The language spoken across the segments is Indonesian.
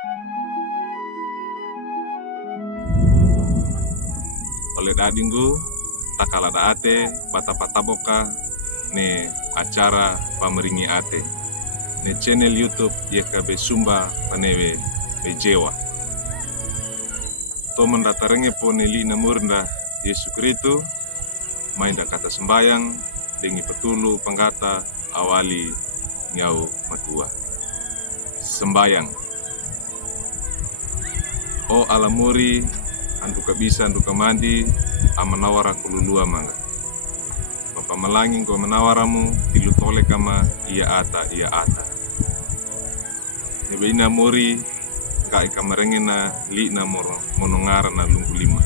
Oleh dadinggu, takalada ate bata-pataboka ne acara pameringi ate. Ne channel YouTube YKB Sumba panewe bejewa. To mendatarenge po neli namurna Yesu Kristu, mainda kata sembayang, dengi petulu penggata awali nyau matua. Sembayang. O alamuri, anduka bisa anduka mandi, amanawara kululua mangga. Bapa malangin ko manawaramu, tilu tole kama iya ata. Nebe ina mori, ka ikamarengena li na monongara na lunggu lima.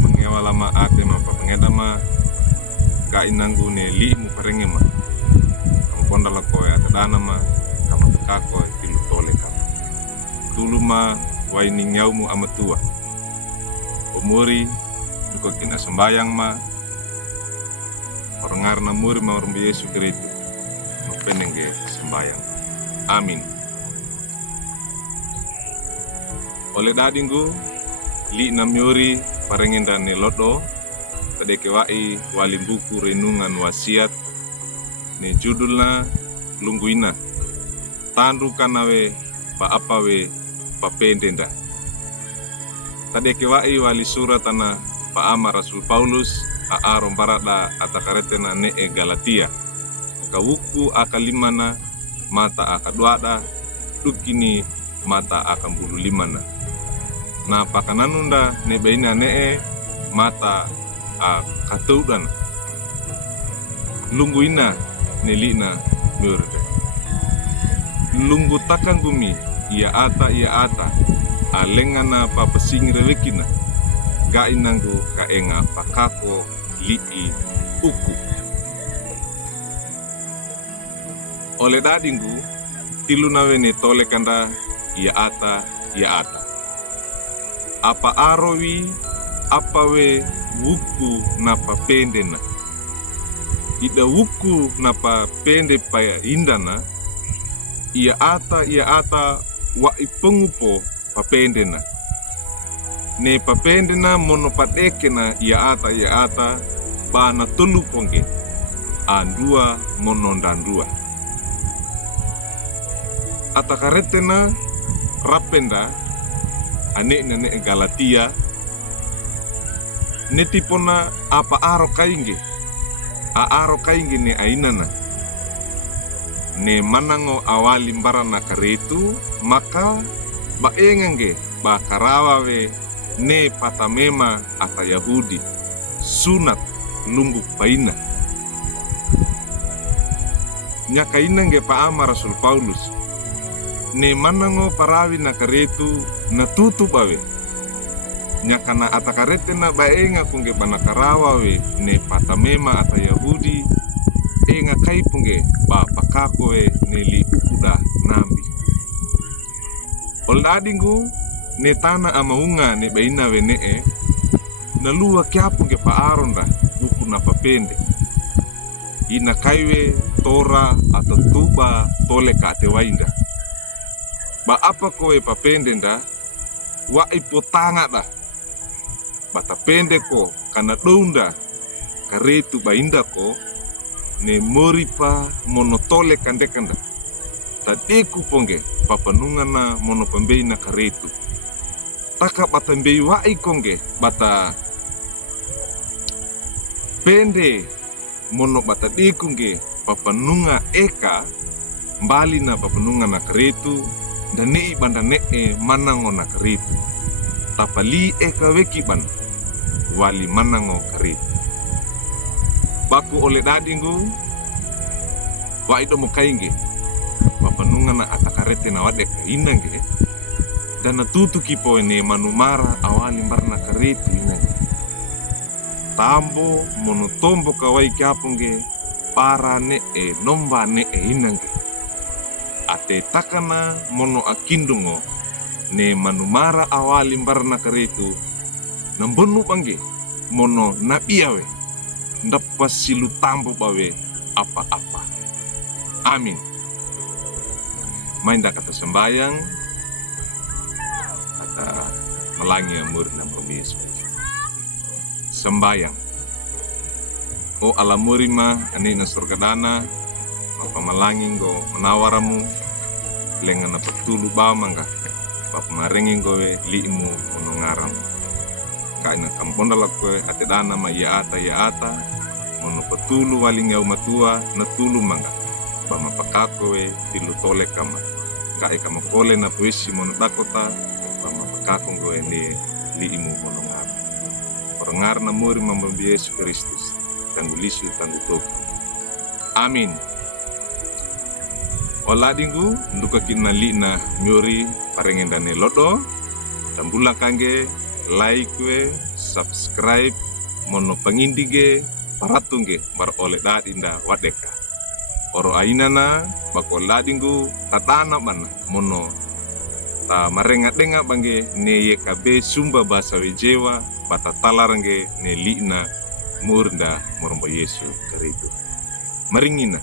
Mengewa lama ate ma papengedama, ka inanggu ne li mu parengema. Kamu pondala koe atadana ma, kama kako tilu tole kama. Tulu ma waini nyaumu amatua. Umuri duka kina sembayang ma, orangar na muri ma orang Yesu Kristu. Mapenenge sembayang. Amin. Oleh dadinggu, li namiori parengenda ne lodo, kadeke wai walim buku renungan wasiat, ne judulna lungguina, tandu kanawe pa apawe pa pendenda. Kadeke wai wali surat ana pa ama Rasul Paulus, aaron barada atakaretena ne Galatia. Kawuku akalimana, mata akaduada, dukini mata akan bulu limana. Na pakananunda nebeina nee mata a kataudan lungguina nelina murde lunggu takang gumi ia ata alengana papasing rewekina ga inanggu ka enga pakako lii uku. Oleh dadinggu tilu nawe ne tole kanda ia ata apa arowi apawe wuku napa pendena ida wuku napa pende paya indana ia ata wa ipengupo papendena ne papendena mono padekena ia ata bana tulu pongge andua mono dandua atakaretena rapenda ane nane Galatia netipona apa aro kainge ne ainana ne manango awali mbarana karetu maka baengange ba karawawe ne patamema ata Yahudi sunat lunggu paina nyakainange pa ama Rasul Paulus ne manango parawi na karetu na tutup awe nyakana atakarete na baenga kunge banakarawa we ne patamema ata Yahudi enga kaipunge ba pakako we ne li ukuda nambi oldadingu ne tana amaunga ne baina we ne na lua kiapunge pa aronda uku na papende ina kaiwe tora atau tuba tole ka te wainda ba apa kowe papendenda wa ipotanga da bata pende ko kana dounda karetu bainda ko ne moripa monotole kandekanda tadeku ponge papanungana mono pembeina karetu taka bata mbei wa ikonge bata pende mono bata dekunge papanunga eka mbali na papanunga na karetu dan nei banda nee manango na karitu tapali eka wekiban wali manango karitu baku oleh dadinggu wa ido mo kainge wapanunga na atakarete na wade kainange dan natutu kipo ne manumara awali barna karitu inange tambo monotombo kawai kapunge para nee nomba nee inange ate takana mono akindungo ne manumara awali barna karetu nambonu pange mono napiawe ndapas silu tambo bawe apa-apa. Amin. Mainda kata sembayang malangi amur na Yesus. Sembayang. O alamuri ma ani na surgadana mapamalangi go menawaramu lengan na patulu ba mangga papamarengi go liimu monongaram kaina kamponda lakwe ate dana ma ya ata mono patulu waling yau matua na tulu mangga ba mapakako tilu tole kama kai kama kole na puisi mono dakota ba mapakako go ne liimu monongaram orangar na muri mambi Yesus Kristus tanggu lisu tanggu toka amin. Oladingu nduka kina lina myori parengen dane lodo tambula kange like subscribe mono pangindige paratungge bar oleh dadinda wadeka oro ainana bako ladingu tatana mana mono ta marenga denga bange ne yekabe sumba bahasa wejewa bata talarange ne lina murda morombo Yesu karitu maringina